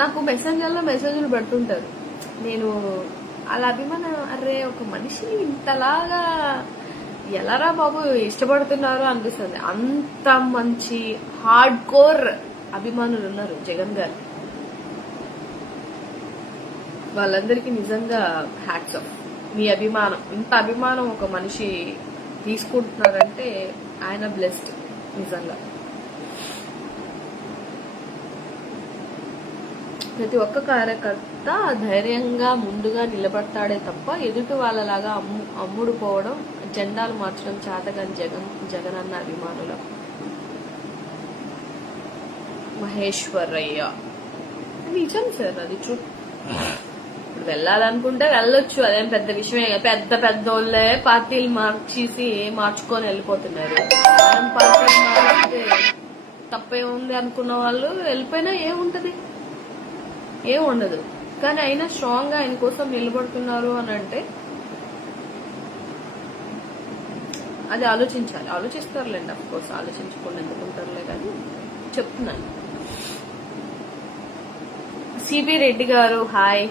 నాకు మెసేంజర్లో మెసేజ్లు పెడుతుంటారు. నేను అలా అభిమానం, అరే ఒక మనిషిని ఇంతలాగా ఎలారా బాబు ఇష్టపడుతున్నారు అనిపిస్తుంది. అంత మంచి హార్డ్ కోర్ అభిమానులు ఉన్నారు జగన్ గారు. వాళ్ళందరికీ నిజంగా హ్యాట్స్ ఆఫ్. మీ అభిమానం, ఇంత అభిమానం ఒక మనిషి తీసుకుంటున్నారంటే ఆయన బ్లెస్డ్ నిజంగా. ప్రతి ఒక్క కార్యకర్త ధైర్యంగా ముందుగా నిలబడతాడే తప్ప ఎదుటి వాళ్ళలాగా అమ్ముడు పోవడం, జెండాలు మార్చడం చేతగాని జగన్ అన్న అభిమానుల. మహేశ్వరయ్య నిజం సార్, అది ట్రూ. ఇప్పుడు వెళ్ళాలనుకుంటే వెళ్ళొచ్చు, అదేం పెద్ద విషయమే. పెద్ద పెద్ద వాళ్ళే పార్టీలు మార్చుకొని వెళ్ళిపోతున్నారు. మనం పార్టీలు మారితే తప్పేముంది అనుకున్న వాళ్ళు వెళ్ళిపోయినా ఏం ఉండదు. కానీ అయినా స్ట్రాంగ్ గా ఆయన కోసం నిలబడుతున్నారు అని అంటే అది ఆలోచించాలి. ఆలోచిస్తారులేండి, అఫ్ కోర్స్ ఆలోచించకుండా ఎందుకుంటారులే, కానీ చెప్తున్నాను. సిబి రెడ్డి గారు హాయ్.